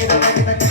తగిన తగిన